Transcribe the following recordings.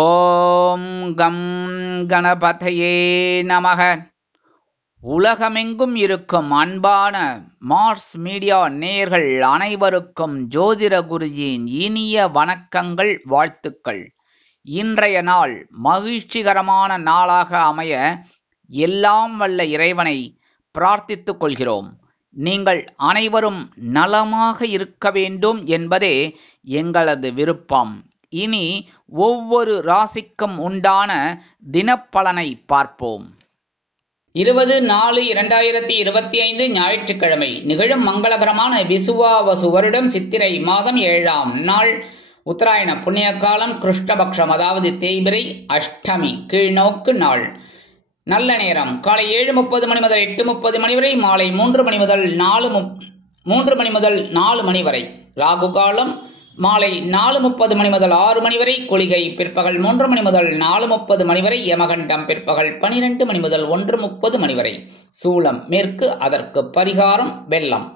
ஓம் come கணபதையே நமக. உலகமெங்கும் இருக்கும் அன்பான மார்ஸ் மீடியா நேயர்கள் அனைவருக்கும் ஜோதிட குருஜியின் இனிய வணக்கங்கள், வாழ்த்துக்கள். இன்றைய நாள் மகிழ்ச்சிகரமான நாளாக அமைய எல்லாம் வல்ல இறைவனை பிரார்த்தித்துக் கொள்கிறோம். நீங்கள் அனைவரும் நலமாக இருக்க வேண்டும் என்பதே எங்களது விருப்பம். இனி ஒவ்வொரு ராசிக்கும் உண்டான தினப்பலனை பார்ப்போம். 20/4/2025 ஞாயிற்றுக்கிழமை நிகழும் மங்களகரமான விசுவாவசு வருடம் சித்திரை மாதம் 7ஆம் நாள், உத்தராயண புண்ணிய காலம், கிருஷ்ணபக்ஷம், அதாவது தேய்பிறை அஷ்டமி, கீழ்நோக்கு நாள். நல்ல நேரம் காலை 7:30 மணி முதல் 8:30 மணி வரை, மாலை 3 மணி முதல் 4 மணி வரை. ராகு காலம் மாலை 4:30 மணி முதல் 6 மணி வரை. குளிகை பிற்பகல் 3 மணி முதல் 4:30 மணி வரை. யமகண்டம் பிற்பகல் 12 மணி முதல் 1:30 மணி வரை. சூலம் மேற்கு, அதற்கு பரிகாரம் வெள்ளம்.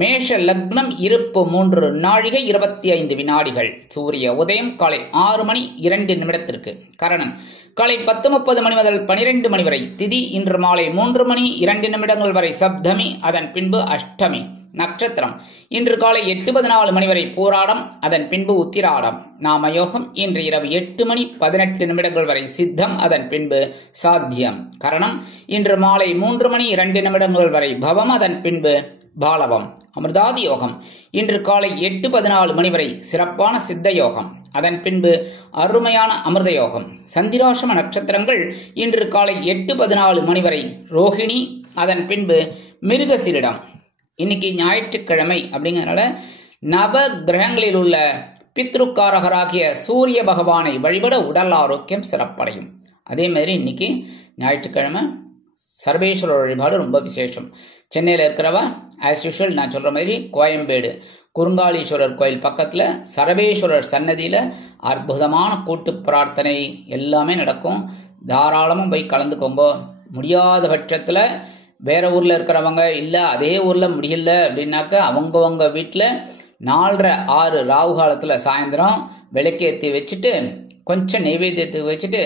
மேஷ லக்னம், இருப்பு 3 நாழிகை 25 வினாடிகள். சூரிய உதயம் காலை 6 மணி 2 நிமிடத்திற்கு. கரணன் காலை 10:30 மணி முதல் 12 மணி வரை. திதி இன்று மாலை 3 மணி 2 நிமிடங்கள் வரை சப்தமி, அதன் பின்பு அஷ்டமி. நட்சத்திரம் இன்று காலை 8:14 மணி வரை பூராடம், அதன் பின்பு உத்திராடம். நாமயோகம் இன்று இரவு 8 மணி 18 நிமிடங்கள் வரை சித்தம், அதன் பின்பு சாத்தியம். கரணம் இன்று மாலை 3 மணி 2 நிமிடங்கள் வரை பவம், அதன் பின்பு பாலவம். அமிர்தாதி யோகம் இன்று காலை 8:14 மணி வரை சிறப்பான சித்த யோகம், அதன் பின்பு அருமையான அமிர்த யோகம். சந்திராசிரம நட்சத்திரங்கள் இன்று காலை 8:14 மணி வரை ரோஹிணி, அதன் பின்பு மிருகசீரிடம். இன்னைக்கு ஞாயிற்றுக்கிழமை அப்படிங்கிறதுனால நவ கிரகங்களில் உள்ள பித்ருக்காரகராகிய சூரிய பகவானை வழிபட உடல் ஆரோக்கியம் சிறப்படையும். அதே மாதிரி இன்னைக்கு ஞாயிற்றுக்கிழமை சர்வேஸ்வரர் வழிபாடு ரொம்ப விசேஷம். சென்னையில் இருக்கிறவா ஆஸ் யூஷுவல் நான் சொல்ற மாதிரி கோயம்பேடு குறுங்காலீஸ்வரர் கோயில் பக்கத்துல சர்வேஸ்வரர் சன்னதியில அற்புதமான கூட்டு பிரார்த்தனை எல்லாமே நடக்கும். தாராளமும் போய் கலந்துக்கோங்க. முடியாத பட்சத்துல வேற ஊர்ல இருக்கிறவங்க இல்ல அதே ஊர்ல முடியல அப்படின்னாக்க அவங்கவங்க வீட்டுல 4:30-6 ராவு காலத்துல சாயந்தரம் விளக்கேற்றி வச்சுட்டு கொஞ்சம் நெய்வேத்தியத்துக்கு வச்சுட்டு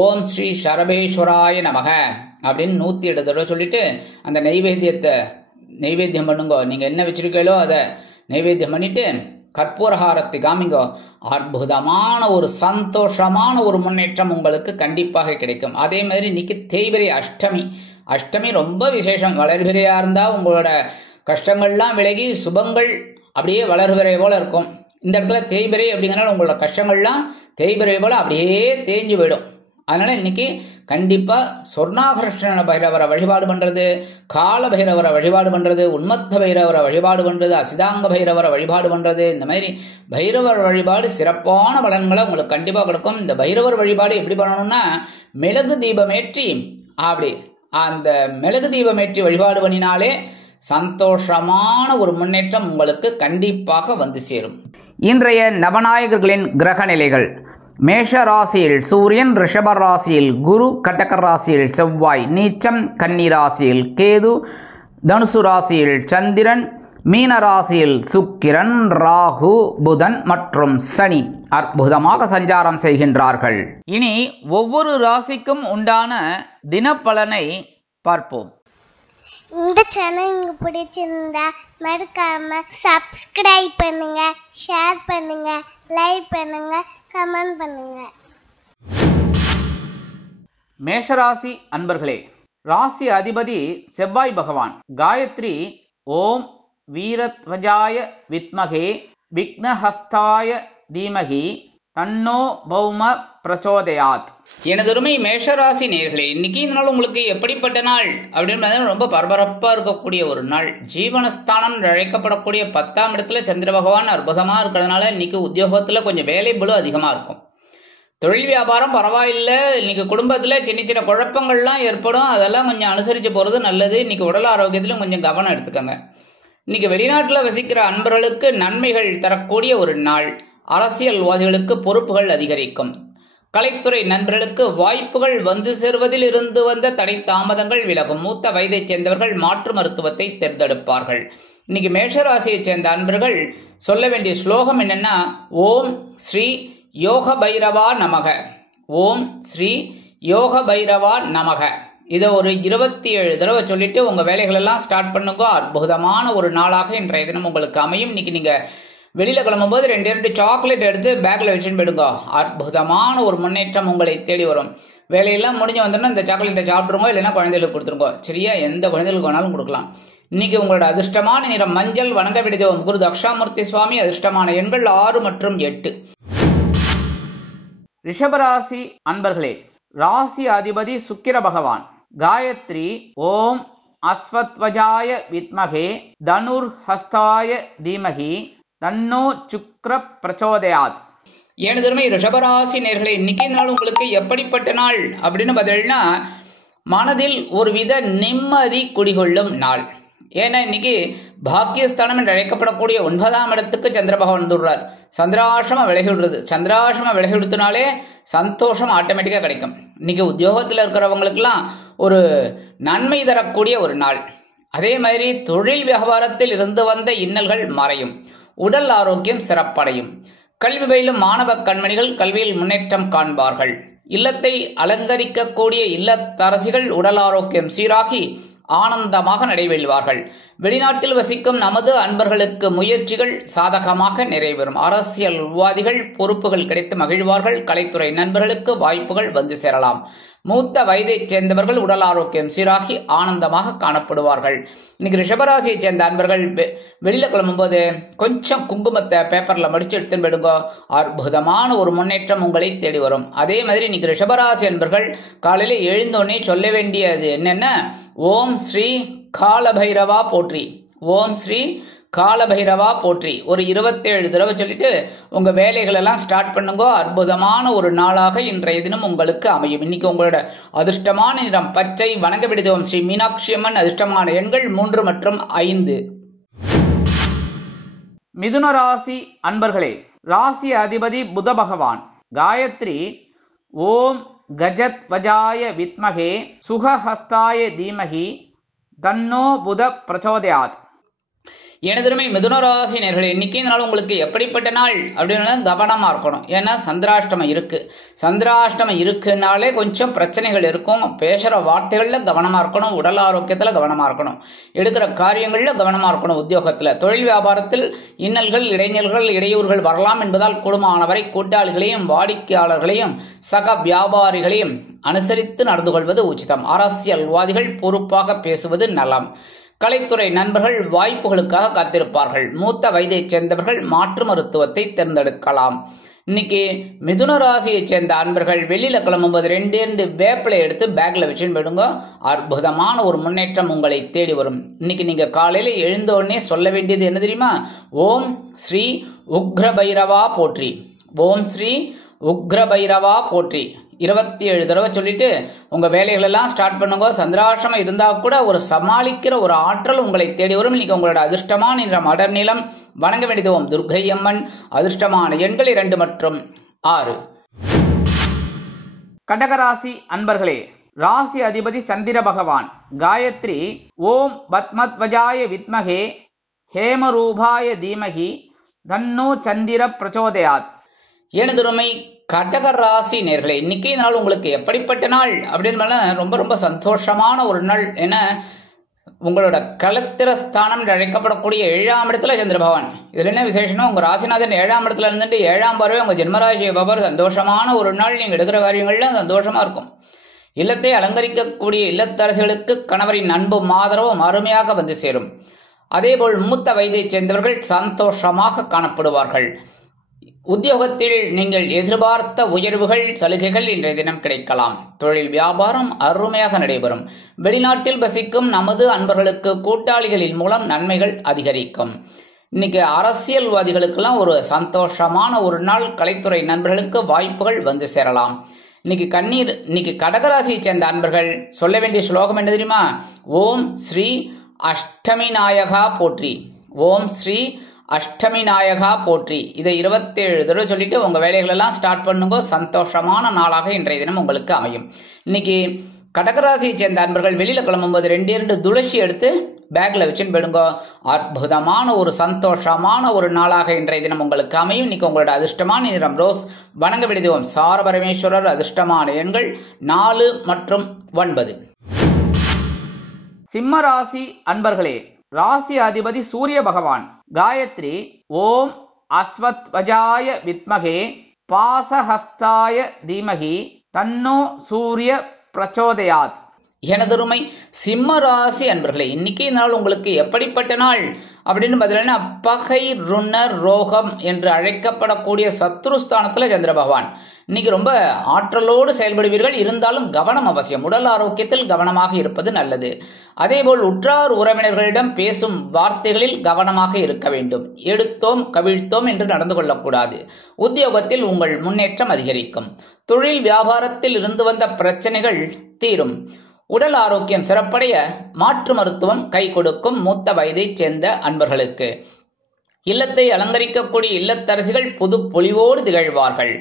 ஓம் ஸ்ரீ சரபேஸ்வராய நமக அப்படின்னு 108 தடவை சொல்லிட்டு அந்த நெய்வேத்தியம் பண்ணுங்க. நீங்க என்ன வச்சிருக்கீங்களோ அதை நெய்வேத்தியம் பண்ணிட்டு கற்பூரஹாரத்தை காமிங்கோ. அற்புதமான ஒரு சந்தோஷமான ஒரு முன்னேற்றம் உங்களுக்கு கண்டிப்பாக கிடைக்கும். அதே மாதிரி இன்னைக்கு தேய்பிறை அஷ்டமி ரொம்ப விசேஷம். வளர்பிறையா இருந்தா உங்களோட கஷ்டங்கள்லாம் விலகி சுபங்கள் அப்படியே வளர்பிறை போல இருக்கும். இந்த இடத்துல தேய்பிறை அப்படிங்கிறனால உங்களோட கஷ்டங்கள்லாம் தேய்பிறை போல அப்படியே தேஞ்சு போயிடும். அதனால இன்னைக்கு கண்டிப்பா சொர்ணாகர்ஷண பைரவரை வழிபாடு பண்றது, கால பைரவரை வழிபாடு பண்றது, உன்மத்த பைரவரை வழிபாடு பண்றது, அசிதாங்க பைரவரை வழிபாடு பண்றது, இந்த மாதிரி பைரவர் வழிபாடு சிறப்பான பலன்களை உங்களுக்கு கண்டிப்பா கொடுக்கும். இந்த பைரவர் வழிபாடு எப்படி பண்ணணும்னா, மிளகு தீபமேற்றி அப்படி அந்த மிளகு தீபமேற்றி வழிபாடு பண்ணினாலே சந்தோஷமான ஒரு முன்னேற்றம் உங்களுக்கு கண்டிப்பாக வந்து சேரும். இன்றைய நவநாயகர்களின் கிரக நிலைகள்: மேஷ ராசியில் சூரியன், ரிஷப ராசியில் குரு, கடக ராசியில் செவ்வாய், நீச்சம், கன்னி ராசியில் கேது, தனுசு ராசியில் சந்திரன், மீன ராசியில் சுக்கிரன், ராகு, புதன் மற்றும் சனி அற்புதமாக சஞ்சாரம் செய்கின்றார்கள். இனி ஒவ்வொரு ராசிக்கும் உண்டான தினப்பலனை பார்ப்போம். இந்த சேனல் உங்களுக்கு பிடிச்சிருந்தா மறக்காம சப்ஸ்கிரைப் பண்ணுங்க, ஷேர் பண்ணுங்க, லைக் பண்ணுங்க, கமெண்ட் பண்ணுங்க. மேஷராசி அன்பர்களே, ராசி அதிபதி செவ்வாய் பகவான். காயத்ரி ஓம் வீரத்வஜாய வித்மகே விக்னஹஸ்தாய தீமகி தன்னோ பௌம பிரச்சோதயாத். எனதொருமை மேஷராசி நேயர்களே, இன்னைக்கு இந்த நாள் உங்களுக்கு எப்படிப்பட்ட நாள் அப்படின்னு ரொம்ப பரபரப்பா இருக்கக்கூடிய ஒரு நாள். ஜீவனஸ்தானம் அழைக்கப்படக்கூடிய 10ஆம் இடத்துல சந்திர பகவான் அற்புதமா இருக்கிறதுனால இன்னைக்கு உத்தியோகத்துல கொஞ்சம் வேலை பளு அதிகமா இருக்கும். தொழில் வியாபாரம் பரவாயில்லை. இன்னைக்கு குடும்பத்துல சின்ன சின்ன குழப்பங்கள்லாம் ஏற்படும். அதெல்லாம் கொஞ்சம் அனுசரிச்சு போறது நல்லது. இன்னைக்கு உடல் ஆரோக்கியத்திலும் கொஞ்சம் கவனம் எடுத்துக்கோங்க. இன்னைக்கு வெளிநாட்டுல வசிக்கிற அன்பர்களுக்கு நன்மைகள் தரக்கூடிய ஒரு நாள். அரசியல்வாதிகளுக்கு பொறுப்புகள் அதிகரிக்கும். கலைத்துறை நண்பர்களுக்கு வாய்ப்புகள் வந்து சேர்வதில் இருந்து வந்த தடை தாமதங்கள் விலகும். மூத்த வயதைச் சேர்ந்தவர்கள் மாற்று மருத்துவத்தை தேர்ந்தெடுப்பார்கள். இன்னைக்கு மேஷராசியை சேர்ந்த அன்பர்கள் சொல்ல வேண்டிய ஸ்லோகம் என்னன்னா, ஓம் ஸ்ரீ யோக பைரவா நமக. ஓம் ஸ்ரீ யோக பைரவா நமக. இதை ஒரு 27 தடவை சொல்லிட்டு உங்க வேலைகள் எல்லாம் ஸ்டார்ட் பண்ணுங்க. அற்புதமான ஒரு நாளாக இன்றைய தினம் உங்களுக்கு அமையும். இன்னைக்கு நீங்க வெளியில கிளம்பும்போது 2 சாக்லேட் எடுத்து பேக்ல வச்சுன்னு போயிடுங்க. அற்புதமான ஒரு முன்னேற்றம் உங்களை தேடி வரும். வேலையெல்லாம் முடிஞ்சு வந்தோம்னா இந்த சாக்லேட்டை சாப்பிடுங்க, இல்லைன்னா குழந்தைகளுக்கு கொடுத்துருங்க. சரியா? எந்த குழந்தைகளுக்கு வேணாலும் கொடுக்கலாம். இன்னைக்கு உங்களோட அதிர்ஷ்டமான நிறம் மஞ்சள். வணங்க விடுதோம் குரு தக்ஷாமூர்த்தி சுவாமி. அதிர்ஷ்டமான எண்கள் 6 மற்றும் 8. ரிஷபராசி அன்பர்களே, ராசி அதிபதி சுக்கிர பகவான். காயத்ரி ஓம் அஸ்வத்வஜாய வித்மகே தனுர் ஹஸ்தாய தீமகி தன்னோ சுக்ர பிரச்சோதயாத். ஏனு திரும்ப ரிஷபராசி நேர்களே, இன்னைக்கு நாள் உங்களுக்கு எப்படிப்பட்ட நாள் அப்படின்னு பார்த்தீங்கன்னா, மனதில் ஒருவித நிம்மதி குடிகொள்ளும் நாள். ஏன்னா இன்னைக்கு பாக்கியஸ்தானம் என்று அழைக்கப்படக்கூடிய 9ஆம் இடத்துக்கு சந்திர பகவான் வந்துடுறார். சந்திராசிரமம் விலகி விடுறது. சந்திராசிரமம் விலகி விடுத்தினாலே சந்தோஷம் ஆட்டோமேட்டிக்காக கிடைக்கும். இன்னைக்கு உத்தியோகத்தில் இருக்கிறவங்களுக்கெல்லாம் ஒரு நன்மை தரக்கூடிய ஒரு நாள். அதே மாதிரி தொழில் வியாபாரத்தில் இருந்து வந்த இன்னல்கள் மறையும். உடல் ஆரோக்கியம் சிறப்படையும். கல்வி பயிலும் மாணவ கண்மணிகள் கல்வியில் முன்னேற்றம் காண்பார்கள். இல்லத்தை அலங்கரிக்கக்கூடிய இல்லத்தரசிகள் உடல் ஆரோக்கியம் சீராகி ஆனந்தமாக நடைபெறுவார்கள். வெளிநாட்டில் வசிக்கும் நமது அன்பர்களுக்கு முயற்சிகள் சாதகமாக நிறைவேறும். அரசியல்வாதிகள் பொறுப்புகள் கிடைத்து மகிழ்வார்கள். கலைத்துறை நண்பர்களுக்கு வாய்ப்புகள் வந்து சேரலாம். மூத்த வயதைச் சேர்ந்தவர்கள் உடல் ஆரோக்கியம் சீராகி ஆனந்தமாக காணப்படுவார்கள். இன்னைக்கு ரிஷபராசியை சேர்ந்த அன்பர்கள் வெளியில கிளம்பும்போது கொஞ்சம் குங்குமத்தை பேப்பர்ல மடிச்சு எடுத்துன்னு போயிடுங்க. அற்புதமான ஒரு முன்னேற்றம் உங்களை தேடி வரும். அதே மாதிரி இன்னைக்கு ரிஷபராசி அன்பர்கள் காலையில எழுந்தோடனே சொல்ல வேண்டியது என்னென்ன? ஓம் ஸ்ரீ காலபைரவா போற்றி. ஓம் ஸ்ரீ காலபைரவா போற்றி ஒரு 27 தடவை சொல்லிட்டு உங்க வேலைகள் எல்லாம் ஸ்டார்ட் பண்ணுங்க. அற்புதமான ஒரு நாளாக இன்றைய தினம் உங்களுக்கு அமையும். இன்னைக்கு உங்களோட அதிர்ஷ்டமான நிறம் பச்சை. வணங்க விடுதோம் ஸ்ரீ மீனாட்சி அம்மன். அதிர்ஷ்டமான எண்கள் 3 மற்றும் 5. மிதுன ராசி அன்பர்களே, ராசி அதிபதி புத பகவான். காயத்ரி ஓம் கஜத் வஜாய வித்மகே சுகஹஸ்தாய தீமகி தன்னோ புத பிரச்சோதயாத். எனதுமே மிதுனராசி நேர்களே, இன்னைக்கு இந்த நாள் உங்களுக்கு எப்படிப்பட்ட நாள் அப்படின்னா கவனமா இருக்கணும். ஏன்னா சந்திராஷ்டமம் இருக்கு. சந்திராஷ்டமம் இருக்குனாலே கொஞ்சம் பிரச்சனைகள் இருக்கும். பேசுற வார்த்தைகள்ல கவனமா இருக்கணும். உடல் ஆரோக்கியத்துல கவனமா இருக்கணும். எடுக்கிற காரியங்கள்ல கவனமா இருக்கணும். உத்தியோகத்துல தொழில் வியாபாரத்தில் இன்னல்கள் இடைஞ்சல்கள் இடையூறுகள் வரலாம் என்பதால் கூடுமானவரை கூட்டாளிகளையும் வாடிக்கையாளர்களையும் சக வியாபாரிகளையும் அனுசரித்து நடந்து கொள்வது உச்சிதம். அரசியல்வாதிகள் பொறுப்பாக பேசுவது நலம். கலைத்துறை நண்பர்கள் வாய்ப்புகளுக்காக காத்திருப்பார்கள். மூத்த வயதைச் சேர்ந்தவர்கள் மாற்று மருத்துவத்தை தேர்ந்தெடுக்கலாம். இன்னைக்கு மிதுன ராசியை சேர்ந்த அன்பர்கள் வெளியில கிளம்பும்போது 2 வேப்பிலை எடுத்து பேக்ல வச்சுன்னு போயிடுங்க. அற்புதமான ஒரு முன்னேற்றம் உங்களை தேடி வரும். இன்னைக்கு நீங்க காலையில எழுந்த உடனே சொல்ல வேண்டியது என்ன தெரியுமா? ஓம் ஸ்ரீ உக்ர பைரவா போற்றி. ஓம் ஸ்ரீ உக்ர பைரவா போற்றி 27 தடவை சொல்லிட்டு உங்க வேலைகள் எல்லாம் ஸ்டார்ட் பண்ணுங்க. சந்திராசிரமம் இருந்தா கூட ஒரு சமாளிக்கிற ஒரு ஆற்றல் உங்களை தேடி வரும். இன்னைக்கு உங்களோட அதிர்ஷ்டமான நிறம் அடர் நீலம். வணங்க வேண்டியதும் துர்க்கை அம்மன். அதிர்ஷ்டமான எண்கள் 2 மற்றும் 6. கடகராசி அன்பர்களே, ராசி அதிபதி சந்திர பகவான். காயத்ரி ஓம் பத்மத்வஜாய வித்மகே ஹேமரூபாய தீமகி தன்னோ சந்திர பிரச்சோதயாத். எனதுமை கடக ராசி நேர்களே, இன்னைக்கு நாள் உங்களுக்கு எப்படிப்பட்ட நாள் அப்படின்னு ரொம்ப ரொம்ப சந்தோஷமான ஒரு நாள். ஏன்னா உங்களோட கலத்திரஸ்தானம் அழைக்கப்படக்கூடிய 7ஆம் இடத்துல சந்திர பகவான். இதுல என்ன விசேஷம்னா, உங்க ராசிநாதன் 7ஆம் இடத்துல இருந்துட்டு 7ஆம் பார்வை உங்க ஜென்மராசியை பவர். சந்தோஷமான ஒரு நாள். நீங்க எடுக்கிற காரியங்கள்ல சந்தோஷமா இருக்கும். இல்லத்தை அலங்கரிக்கக்கூடிய இல்லத்தரசிகளுக்கு கணவரின் அன்பும் ஆதரவும் அருமையாக வந்து சேரும். அதேபோல் மூத்த வயதைச் சேர்ந்தவர்கள் சந்தோஷமாக காணப்படுவார்கள். உத்தியோகத்தில் நீங்கள் எதிர்பார்த்த உயர்வுகள் சலுகைகள் இன்றைய தினம் கிடைக்கலாம். தொழில் வியாபாரம் அருமையாக நடைபெறும். வெளிநாட்டில் வசிக்கும் நமது அன்பர்களுக்கு கூட்டாளிகளின் மூலம் நன்மைகள் அதிகரிக்கும். இன்னைக்கு அரசியல்வாதிகளுக்கெல்லாம் ஒரு சந்தோஷமான ஒரு நாள். கலைத்துறை நண்பர்களுக்கு வாய்ப்புகள் வந்து சேரலாம். இன்னைக்கு கடகராசியை சேர்ந்த அன்பர்கள் சொல்ல வேண்டிய ஸ்லோகம் என்ன தெரியுமா? ஓம் ஸ்ரீ அஷ்டமி நாயகா போற்றி. ஓம் ஸ்ரீ அஷ்டமி நாயகா போற்றி. இதை 27 தடவை சொல்லிட்டு உங்க வேலைகள் எல்லாம் ஸ்டார்ட் பண்ணுங்க. சந்தோஷமான நாளாக இன்றைய தினம் உங்களுக்கு அமையும். இன்னைக்கு கடகராசியை சேர்ந்த அன்பர்கள் வெளியில கிளம்பும்போது 2 துளசி எடுத்து பேக்ல வச்சுன்னு போயிடுங்க. அற்புதமான ஒரு சந்தோஷமான ஒரு நாளாக இன்றைய தினம் உங்களுக்கு அமையும். இன்னைக்கு உங்களோட அதிர்ஷ்டமான நிறம் ரோஸ். வணங்க விடுவோம் சார பரமேஸ்வரர். அதிர்ஷ்டமான எண்கள் 4 மற்றும் 9. சிம்ம ராசி அன்பர்களே, ராசி அதிபதி சூரிய பகவான். காயத்ரி ஓம் அஸ்வத்வஜாய வித்மகே பாசஹஸ்தாய தீமகி தன்னோ சூரிய பிரச்சோதயாத். எனதருமை சிம்ம ராசி அன்பர்களே, இன்னைக்கு நாள் உங்களுக்கு எப்படிப்பட்ட நாள் அப்படின்னு பார்த்தீங்கன்னா, பகை ருண ரோகம் என்று அழைக்கப்படக்கூடிய சத்ருஸ்தானத்துல சந்திர பகவான். இன்னைக்கு ரொம்ப ஆற்றலோடு செயல்படுவீர்கள். இருந்தாலும் கவனம் அவசியம். உடல் ஆரோக்கியத்தில் கவனமாக இருப்பது நல்லது. அதேபோல் உற்றார் உறவினர்களிடம் பேசும் வார்த்தைகளில் கவனமாக இருக்க வேண்டும். எடுத்தோம் கவிழ்த்தோம் என்று நடந்து கொள்ளக்கூடாது. உத்தியோகத்தில் உங்கள் முன்னேற்றம் அதிகரிக்கும். தொழில் வியாபாரத்தில் இருந்து வந்த பிரச்சனைகள் தீரும். உடல் ஆரோக்கியம் சிறப்படைய மாற்று மருத்துவம் கை கொடுக்கும். மூத்த வயதைச் சேர்ந்த அன்பர்களுக்கு இல்லத்தை அலங்கரிக்கக்கூடிய இல்லத்தரசிகள் புது பொலிவோடு திகழ்வார்கள்.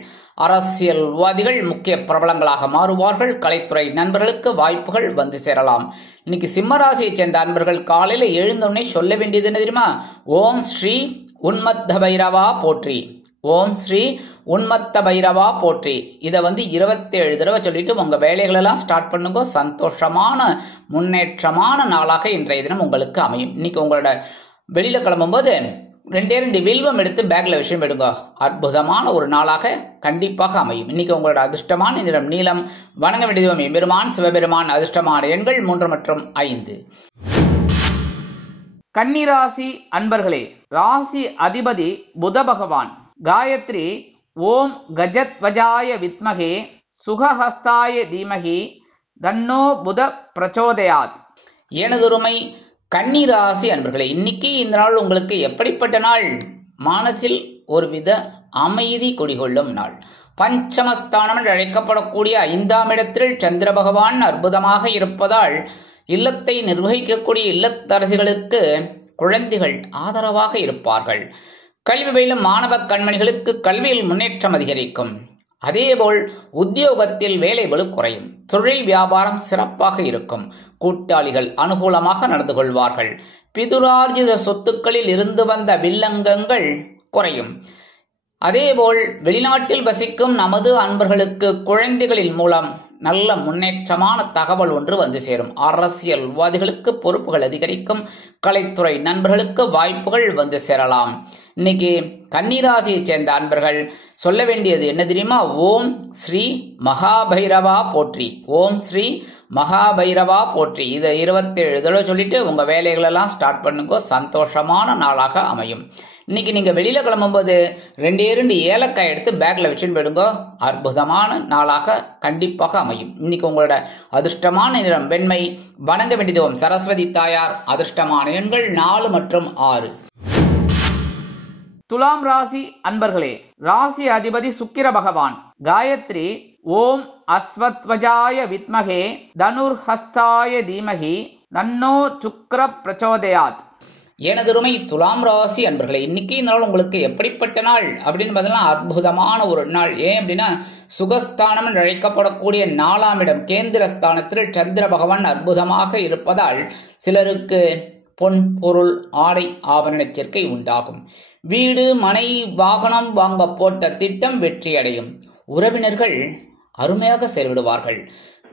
அரசியல்வாதிகள் முக்கிய பிரபலங்களாக மாறுவார்கள். கலைத்துறை நண்பர்களுக்கு வாய்ப்புகள் வந்து சேரலாம். இன்னைக்கு சிம்மராசியை சேர்ந்த அன்பர்கள் காலையில எழுந்தோடனே சொல்ல வேண்டியது என்ன தெரியுமா? ஓம் ஸ்ரீ உன்மத்த பைரவா போற்றி, ஓம் ஸ்ரீ உன்மத்த பைரவா போற்றி. இதை 27 தடவை சொல்லிட்டு உங்க வேலைகளெல்லாம் ஸ்டார்ட் பண்ணுங்க. சந்தோஷமான முன்னேற்றமான நாளாக இன்றைய தினம் உங்களுக்கு அமையும். இன்னைக்கு உங்களோட வெளியில கிளம்பும்போது 2 வில்வம் எடுத்து பேக்ல விஷயம் எடுங்க. அற்புதமான ஒரு நாளாக கண்டிப்பாக அமையும். இன்னைக்கு உங்களோட அதிர்ஷ்டமான நிறம் நீலம். வணங்க வேண்டியதும் எம்பெருமான் சிவபெருமான். அதிர்ஷ்டமான எண்கள் 3 மற்றும் 5. கன்னிராசி அன்பர்களே, ராசி அதிபதி புத பகவான். காயத்ரி ஓம் கஜத்வஜாய வித்மகே சுகஹஸ்தாய தீமகி தன்னோ புத பிரச்சோதயாத். எனதுரிமை கன்னிராசி அன்பர்களே, இன்னைக்கு இந்த நாள் உங்களுக்கு எப்படிப்பட்ட நாள்? மனசில் ஒருவித அமைதி குடிகொள்ளும் நாள். பஞ்சமஸ்தானம் என்று அழைக்கப்படக்கூடிய 5ஆம் இடத்தில் சந்திர பகவான் அற்புதமாக இருப்பதால் இல்லத்தை நிர்வகிக்கக்கூடிய இல்லத்தரசிகளுக்கு குழந்தைகள் ஆதரவாக இருப்பார்கள். கல்வி பயிலும் மாணவ கண்மணிகளுக்கு கல்வியில் முன்னேற்றம் அதிகரிக்கும். அதேபோல் உத்தியோகத்தில் வேலை பளு குறையும். தொழில் வியாபாரம் சிறப்பாக இருக்கும். கூட்டாளிகள் அனுகூலமாக நடந்து கொள்வார்கள். பிதுரார்ஜித சொத்துக்களில் இருந்து வந்த வில்லங்கங்கள் குறையும். அதேபோல் வெளிநாட்டில் வசிக்கும் நமது அன்பர்களுக்கு குழந்தைகளின் மூலம் நல்ல முன்னேற்றமான தகவல் ஒன்று வந்து சேரும். அரசியல்வாதிகளுக்கு பொறுப்புகள் அதிகரிக்கும். கலைத்துறை நண்பர்களுக்கு வாய்ப்புகள் வந்து சேரலாம். இன்னைக்கு கன்னிராசியை சேர்ந்த அன்பர்கள் சொல்ல வேண்டியது என்ன தெரியுமா? ஓம் ஸ்ரீ மகாபைரவா போற்றி, ஓம் ஸ்ரீ மகாபைரவா போற்றி. இதை 27 தடவை சொல்லிட்டு உங்க வேலைகளெல்லாம் ஸ்டார்ட் பண்ணுங்க. சந்தோஷமான நாளாக அமையும். இன்னைக்கு நீங்க வெளியில கிளம்பும்போது 2 ஏலக்காய் எடுத்து பேக்ல வச்சுன்னு போயிடுங்க. அற்புதமான நாளாக கண்டிப்பாக அமையும். இன்னைக்கு உங்களோட அதிர்ஷ்டமான நிறம் வெண்மை. வணங்க வேண்டியதும் சரஸ்வதி தாயார். அதிர்ஷ்டமான எண்கள் 4 மற்றும் 6. துலாம் ராசி அன்பர்களே, ராசி அதிபதி சுக்கிர பகவான். காயத்ரி ஓம் அஸ்வத்வஜாய வித்மகே தனுர்ஹஸ்தாய தீமகி தன்னோ சுக்ர பிரச்சோதயாத். எனதுரிமை துலாம் ராசி அன்பர்களே, இன்னைக்கு இந்த நாள் உங்களுக்கு எப்படிப்பட்ட நாள் அப்படின்னு பார்த்தீங்கன்னா, அற்புதமான ஒரு நாள். ஏன் அப்படின்னா, சுகஸ்தானம் என்று அழைக்கப்படக்கூடிய 4ஆம் இடம் கேந்திரஸ்தானத்தில் சந்திர பகவான் அற்புதமாக இருப்பதால் சிலருக்கு பொன் பொருள் ஆடை ஆபரண சேர்க்கை உண்டாகும். வீடு மனை வாகனம் வாங்க போட்ட திட்டம் வெற்றியடையும். உறவினர்கள் அருமையாக செயல்படுவார்கள்.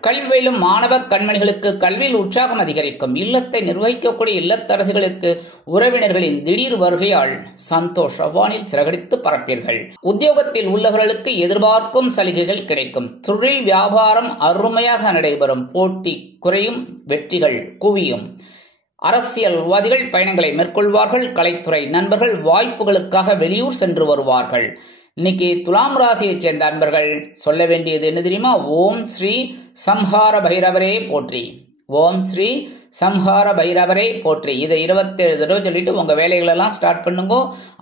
கல்வி பயிலும் மாணவ கண்மணிகளுக்கு கல்வியில் உற்சாகம் அதிகரிக்கும். இல்லத்தை நிர்வகிக்கக்கூடிய இல்லத்தரசிகளுக்கு உறவினர்களின் திடீர் வருகையால் சந்தோஷ வானில் சிறகடித்து பரப்பீர்கள். உத்தியோகத்தில் உள்ளவர்களுக்கு எதிர்பார்க்கும் சலுகைகள் கிடைக்கும். தொழில் வியாபாரம் அருமையாக நடைபெறும். போட்டி குறையும். வெற்றிகள் குவியும். அரசியல்வாதிகள் பயணங்களை மேற்கொள்வார்கள். கலைத்துறை நண்பர்கள் வாய்ப்புகளுக்காக வெளியூர் சென்று வருவார்கள். இன்னைக்கு துலாம் ராசியைச் சேர்ந்த அன்பர்கள் சொல்ல வேண்டியது என்ன தெரியுமா? ஓம் ஸ்ரீ சம்ஹார பைரவரே போற்றி, ஓம் ஸ்ரீ சம்ஹார பைரவரே போற்றி. இதை 27 தடவை சொல்லிட்டு உங்க வேலைகளெல்லாம் ஸ்டார்ட் பண்ணுங்க.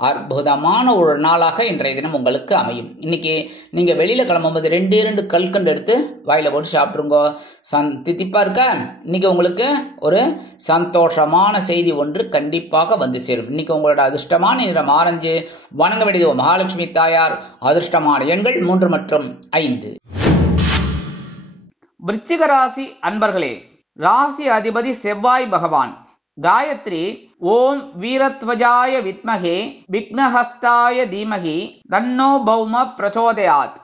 அற்புதமான ஒரு நாளாக இன்றைய தினம் உங்களுக்கு அமையும். இன்னைக்கு நீங்க வெளியில கிளம்பும்போது 2 கல்கண்டு எடுத்து வாயில போட்டு சாப்பிட்டுருங்க. தித்திப்பா இருக்கா? இன்னைக்கு உங்களுக்கு ஒரு சந்தோஷமான செய்தி ஒன்று கண்டிப்பாக வந்து சேரும். இன்னைக்கு உங்களோட அதிர்ஷ்டமான நிறம் ஆரஞ்சு. வணங்க வேண்டியது மகாலட்சுமி தாயார். அதிர்ஷ்டமான எண்கள் 3 மற்றும் 5. விருச்சிக ராசி அன்பர்களே, ராசி அதிபதி செவ்வாய் பகவான். காயத்ரி ஓம் வீரத்வஜாய வித்மகே விக்னஹஸ்தாய தீமகி தன்னோ பௌம பிரச்சோதயாத்.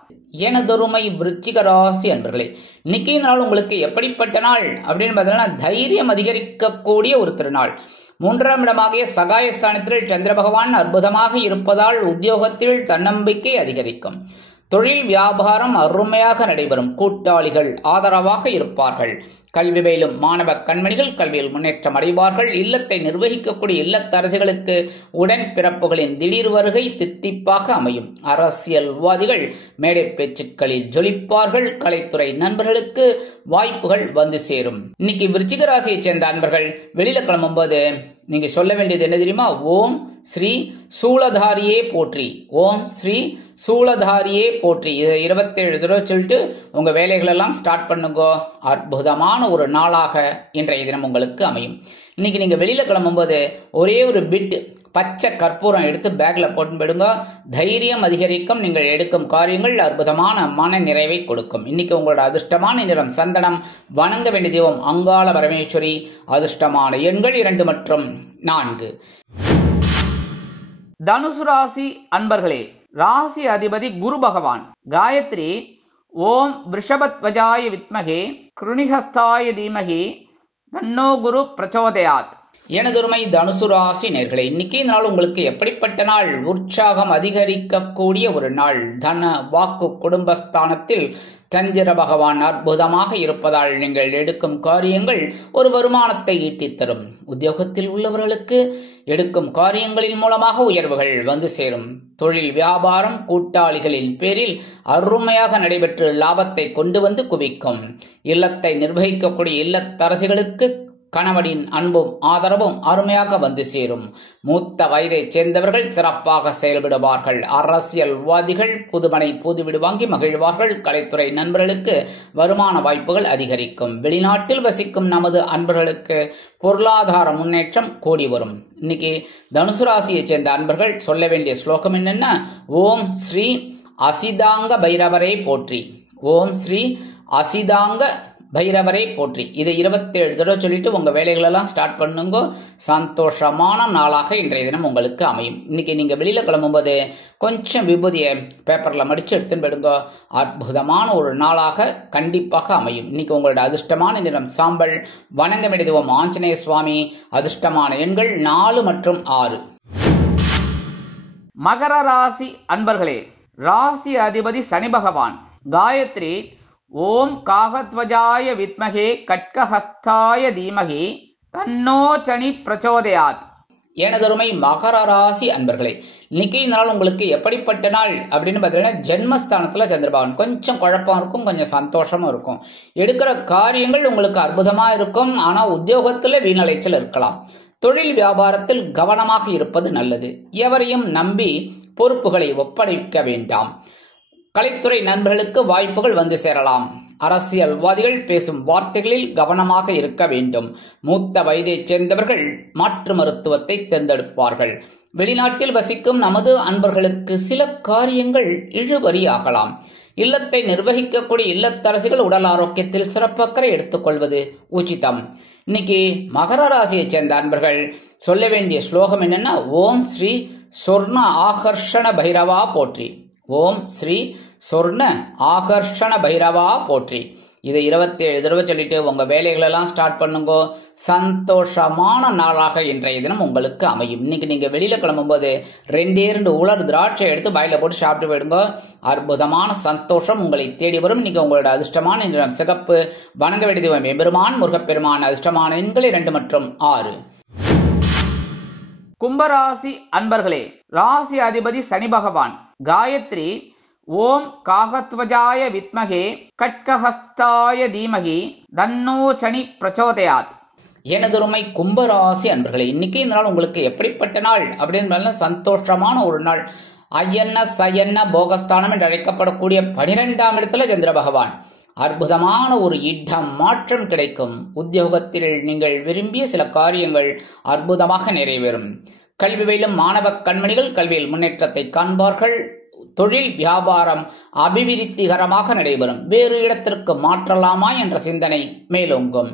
எனதொருமை விருச்சிக ராசி அன்பர்களே, இன்னைக்கு நாள் உங்களுக்கு எப்படிப்பட்ட நாள் அப்படின்னு பார்த்தீங்கன்னா தைரியம் அதிகரிக்கக்கூடிய ஒரு திருநாள். 3ஆம் இடமாகிய சகாயஸ்தானத்தில் சந்திர பகவான் அற்புதமாக இருப்பதால் உத்தியோகத்தில் தன்னம்பிக்கை அதிகரிக்கும். தொழில் வியாபாரம் அருமையாக நடைபெறும். கூட்டாளிகள் ஆதரவாக இருப்பார்கள். கல்வி பயிலும் மாணவ கண்மணிகள் கல்வியில் முன்னேற்றம் அடைவார்கள். இல்லத்தை நிர்வகிக்கக்கூடிய இல்லத்தரசிகளுக்கு உடன் பிறப்புகளின் திடீர் வருகை தித்திப்பாக அமையும். அரசியல்வாதிகள் மேடை பேச்சுக்களில் ஜொலிப்பார்கள். கலைத்துறை நண்பர்களுக்கு வாய்ப்புகள் வந்து சேரும். இன்னைக்கு விருச்சிக ராசியை சேர்ந்த அன்பர்கள் வெளியில கிளம்பும்போது நீங்க சொல்ல வேண்டியது என்ன தெரியுமா? ஓம் ஸ்ரீ சூலதாரியே போற்றி, ஓம் ஸ்ரீ சூலதாரியே போற்றி. இதை 27 தடவை சொல்லிட்டு உங்க வேலைகள் எல்லாம் ஸ்டார்ட் பண்ணுங்க. அற்புதமான ஒரு நாளாக இன்றைய தினம் உங்களுக்கு அமையும். இன்னைக்கு நீங்க வெளியில கிளம்பும்போது ஒரே ஒரு பிட் பச்சை கற்பூரம் எடுத்து பேக்ல போட்டு போயிடுங்க. தைரியம் அதிகரிக்கும். நீங்கள் எடுக்கும் காரியங்கள் அற்புதமான மன நிறைவை கொடுக்கும். இன்னைக்கு உங்களோட அதிர்ஷ்டமான நிறம் சந்தனம். வணங்க வேண்டிய தெய்வம் அங்காள பரமேஸ்வரி. அதிர்ஷ்டமான எண்கள் 2 மற்றும் 4. தனுசு ராசி அன்பர்களே, ராசி அதிபதி குரு பகவான். காயத்ரி ஓம் ரிஷபத்வஜாய வித்மகே கிருணிஹஸ்தாய தீமகி தன்னோ குரு பிரச்சோதயாத். எனதொருமை தனுசு ராசி நேர்களே, இன்னைக்கு நாள் உங்களுக்கு எப்படிப்பட்ட நாள்? உற்சாகம் அதிகரிக்கக்கூடிய ஒரு நாள். தன வாக்கு குடும்பஸ்தானத்தில் சந்திர பகவான் அற்புதமாக இருப்பதால் நீங்கள் எடுக்கும் காரியங்கள் ஒரு வருமானத்தை ஈட்டித் தரும். உத்தியோகத்தில் உள்ளவர்களுக்கு எடுக்கும் காரியங்களின் மூலமாக உயர்வுகள் வந்து சேரும். தொழில் வியாபாரம் கூட்டாளிகளின் பேரில் அருமையாக நடைபெற்று லாபத்தை கொண்டு வந்து குவிக்கும். இல்லத்தை நிர்வகிக்கக்கூடிய இல்லத்தரசிகளுக்கு கணவனின் அன்பும் ஆதரவும் அருமையாக வந்து சேரும். மூத்த வயதைச் சேர்ந்தவர்கள் சிறப்பாக செயல்படுவார்கள். அரசியல்வாதிகள் புதுமனை புது வீடு வாங்கி மகிழ்வார்கள். கலைத்துறை நண்பர்களுக்கு வருமான வாய்ப்புகள் அதிகரிக்கும். வெளிநாட்டில் வசிக்கும் நமது அன்பர்களுக்கு பொருளாதார முன்னேற்றம் கூடி வரும். இன்னைக்கு தனுசு ராசியை சேர்ந்த அன்பர்கள் சொல்ல வேண்டிய ஸ்லோகம் என்னன்னா, ஓம் ஸ்ரீ அசிதாங்க பைரவரே போற்றி, ஓம் ஸ்ரீ அசிதாங்க பைரவரை போற்றி. இதை 27 தடவை சொல்லிட்டு உங்க வேலைகள் எல்லாம் ஸ்டார்ட் பண்ணுங்க. சந்தோஷமான நாளாக இன்றைய தினம் உங்களுக்கு அமையும். இன்னைக்கு நீங்க வெளியில கிளம்பும்போது கொஞ்சம் விபூதியை பேப்பர்ல மடிச்சு எடுத்துன்னு போயிடுங்க. அற்புதமான ஒரு நாளாக கண்டிப்பாக அமையும். இன்னைக்கு உங்களோட அதிர்ஷ்டமான நிறம் சாம்பல். வணங்க வேண்டிய தெய்வம் ஆஞ்சநேய சுவாமி. அதிர்ஷ்டமான எண்கள் 4 மற்றும் 6. மகர ராசி அன்பர்களே, ராசி அதிபதி சனி பகவான். காயத்ரி ஓம் காகத்வஜாய வித்மகே கட்கஹஸ்தாய தீமகி தன்னோ சனி பிரச்சோதயாத். எனதருமை மகர ராசி அன்பர்களே, இன்னைக்கு நாள் உங்களுக்கு எப்படிப்பட்ட நாள் அப்படின்னு பார்த்தீங்கன்னா ஜென்மஸ்தானத்துல சந்திரபகவான். கொஞ்சம் குழப்பம் இருக்கும், கொஞ்சம் சந்தோஷமும் இருக்கும். எடுக்கிற காரியங்கள் உங்களுக்கு அற்புதமா இருக்கும். ஆனா உத்தியோகத்துல வீணலைச்சல் இருக்கலாம். தொழில் வியாபாரத்தில் கவனமாக இருப்பது நல்லது. எவரையும் நம்பி பொறுப்புகளை ஒப்படைக்க வேண்டாம். கலைத்துறை நண்பர்களுக்கு வாய்ப்புகள் வந்து சேரலாம். அரசியல்வாதிகள் பேசும் வார்த்தைகளில் கவனமாக இருக்க வேண்டும். மூத்த வயதைச் சேர்ந்தவர்கள் மாற்று மருத்துவத்தை தேர்ந்தெடுப்பார்கள். வெளிநாட்டில் வசிக்கும் நமது அன்பர்களுக்கு சில காரியங்கள் இழுபறியாகலாம். இல்லத்தை நிர்வகிக்கக்கூடிய இல்லத்தரசிகள் உடல் ஆரோக்கியத்தில் சிறப்பக்கறை எடுத்துக்கொள்வது உச்சிதம். இன்னைக்கு மகர ராசியை சேர்ந்த அன்பர்கள் சொல்ல வேண்டிய ஸ்லோகம் என்னன்னா, ஓம் ஸ்ரீ சொர்ண ஆகர்ஷண பைரவா போற்றி, ஓம் ஸ்ரீ சொர்ண ஆகர்ஷண பைரவா போற்றி. இதை 27 தடவை சொல்லிட்டு உங்க வேலைகள் எல்லாம் ஸ்டார்ட் பண்ணுங்க. சந்தோஷமான நாளாக இன்றைய தினம் உங்களுக்கு அமையும். இன்னைக்கு நீங்க வெளியில கிளம்பும்போது 2 உலர் திராட்சை எடுத்து வாயில போட்டு சாப்பிட்டு போயிடுங்க. அற்புதமான சந்தோஷம் உங்களை தேடி வரும். இன்னைக்கு உங்களோட அதிர்ஷ்டமான நிறம் சிகப்பு. வணங்க வேண்டிய தெய்வம் எம்பெருமான் முருகப்பெருமான். அதிர்ஷ்டமான எண்கள் 2 மற்றும் 6. கும்பராசி அன்பர்களே, ராசி அதிபதி சனி பகவான். காயத்ரி ஓம் காகத்வஜாய வித்மகே கட்கஹஸ்தாய தீமகி தன்னோ சனி பிரச்சோதயாத். எனதொருமை கும்பராசி அன்பர்களே, இன்னைக்கு இந்த நாள் உங்களுக்கு எப்படிப்பட்ட நாள் அப்படின்னு சந்தோஷமான ஒரு நாள். ஐயன்ன சயன்ன போகஸ்தானம் என்று அழைக்கப்படக்கூடிய 12ஆம் இடத்துல சந்திர பகவான். அற்புதமான ஒரு இடம் மாற்றம் கிடைக்கும். உத்தியோகத்தில் நீங்கள் விரும்பிய சில காரியங்கள் அற்புதமாக நிறைவேறும். கல்வி பயிலும் மாணவ கண்மணிகள் கல்வியில் முன்னேற்றத்தை காண்பார்கள். தொழில் வியாபாரம் அபிவிருத்திகரமாக நடைபெறும். வேறு இடத்திற்கு மாற்றலாமா என்ற சிந்தனை மேலோங்கும்.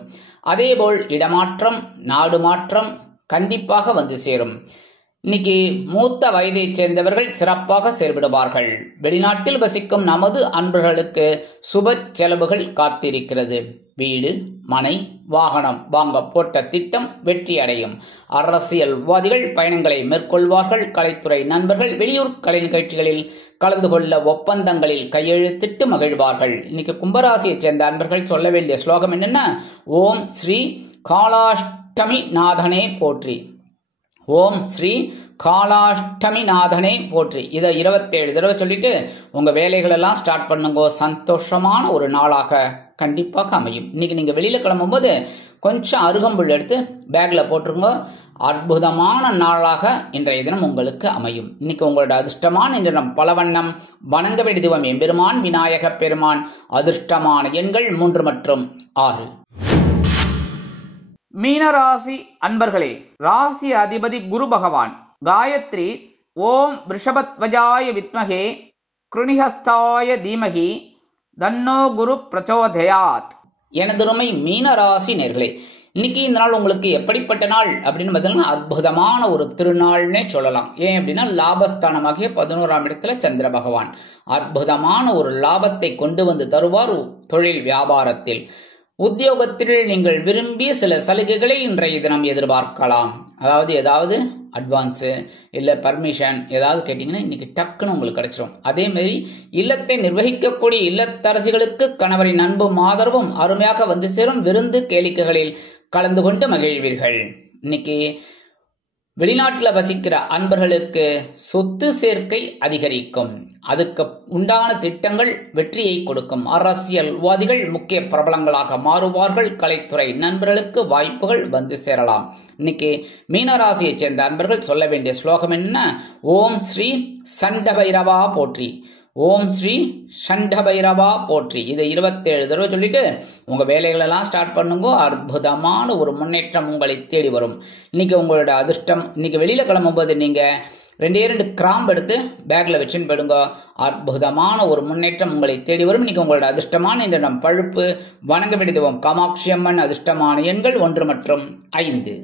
அதேபோல் இடமாற்றம், நாடு மாற்றம் கண்டிப்பாக வந்து சேரும். இன்னைக்கு மூத்த வயதைச் சேர்ந்தவர்கள் சிறப்பாக செயல்படுவார்கள். வெளிநாட்டில் வசிக்கும் நமது அன்பர்களுக்கு சுப செலவுகள் காத்திருக்கிறது. வீடு, மனை, வாகனம் வாங்க போட்ட திட்டம் வெற்றி அடையும். அரசியல்வாதிகள் பயணங்களை மேற்கொள்வார்கள். கலைத்துறை நண்பர்கள் வெளியூர் கலை நிகழ்ச்சிகளில் கலந்து கொள்ள ஒப்பந்தங்களில் கையெழுத்திட்டு மகிழ்வார்கள். இன்னைக்கு கும்பராசியைச் சேர்ந்த அன்பர்கள் சொல்ல வேண்டிய ஸ்லோகம் என்னன்னா, ஓம் ஸ்ரீ காலாஷ்டமி நாதனே போற்றி. ஓம் ஸ்ரீ காலாஷ்டமி நாதனே போற்றி. இதை 27 தடவை சொல்லிட்டு உங்க வேலைகள் எல்லாம் ஸ்டார்ட் பண்ணுங்க. சந்தோஷமான ஒரு நாளாக கண்டிப்பாக அமையும். இன்னைக்கு நீங்க வெளியில கிளம்பும் போது கொஞ்சம் அருகம்புல் எடுத்து பேக்ல போட்டுருங்க. அற்புதமான நாளாக இன்றைய தினம் உங்களுக்கு அமையும். இன்னைக்கு உங்களோட அதிர்ஷ்டமான நிறம் பலவண்ணம். வணங்க வேண்டிய தெய்வம் எம்பெருமான் விநாயக பெருமான். அதிர்ஷ்டமான எண்கள் 3 மற்றும் 6. மீனராசி அன்பர்களே, ராசி அதிபதி குரு பகவான். காயத்ரி ஓம் ரிஷபத்வஜாய வித்மகே கிருணிஹஸ்தாய தீமகி தன்னோ குரு பிரச்சோதயாத். எனதுருமை மீனராசி நேர்களே, இன்னைக்கு இந்த நாள் உங்களுக்கு எப்படிப்பட்ட நாள் அப்படின்னு பார்த்தீங்கன்னா அற்புதமான ஒரு திருநாள்னே சொல்லலாம். ஏன் அப்படின்னா லாபஸ்தானமாகிய 11ஆம் இடத்துல சந்திர பகவான் அற்புதமான ஒரு லாபத்தை கொண்டு வந்து தருவார். தொழில் வியாபாரத்தில், உத்தியோகத்தில் நீங்கள் விரும்பிய சில சலுகைகளை இன்றைய தினம் எதிர்பார்க்கலாம். அதாவது ஏதாவது அட்வான்ஸு இல்லை பர்மிஷன் ஏதாவது கேட்டிங்கன்னா இன்னைக்கு டக்குன்னு உங்களுக்கு கிடைச்சிடும். அதே மாதிரி இல்லத்தை நிர்வகிக்கக்கூடிய இல்லத்தரசிகளுக்கு கணவரின் அன்பும் ஆதரவும் அருமையாக வந்து சேரும். விருந்து கேளிக்கைகளில் கலந்து கொண்டு மகிழ்வீர்கள். இன்னைக்கு வெளிநாட்டில் வசிக்கிற அன்பர்களுக்கு சொத்து சேர்க்கை அதிகரிக்கும். அதுக்கு உண்டான திட்டங்கள் வெற்றியை கொடுக்கும். அரசியல்வாதிகள் முக்கிய பிரபலங்களாக மாறுவார்கள். கலைத்துறை நண்பர்களுக்கு வாய்ப்புகள் வந்து சேரலாம். இன்னைக்கு மீனராசியை சேர்ந்த அன்பர்கள் சொல்ல வேண்டிய ஸ்லோகம் என்ன, ஓம் ஸ்ரீ சண்ட பைரவா போற்றி. ஓம் ஸ்ரீ சண்ட பைரவா போற்றி. இதை 27 தடவை சொல்லிட்டு உங்க வேலைகளெல்லாம் ஸ்டார்ட் பண்ணுங்க. அற்புதமான ஒரு முன்னேற்றம் உங்களை தேடி வரும். இன்னைக்கு உங்களோட அதிர்ஷ்டம், இன்னைக்கு வெளியில கிளம்பும்போது நீங்க 2 கிராம்பு எடுத்து பேக்ல வச்சுன்னு போயிடுங்க. அற்புதமான ஒரு முன்னேற்றம் உங்களை தேடி வரும். இன்னைக்கு உங்களோட அதிர்ஷ்டமான இந்த நம் பழுப்பு. வணங்க வேண்டிய தெய்வம் காமாட்சி அம்மன். அதிர்ஷ்டமான எண்கள் 1 மற்றும் 5.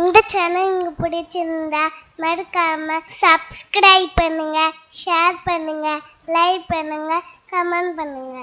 இந்த சேனல் உங்களுக்கு பிடிச்சிருந்தா மறக்காம சப்ஸ்கிரைப் பண்ணுங்க, ஷேர் பண்ணுங்க, லைக் பண்ணுங்க, கமெண்ட் பண்ணுங்க.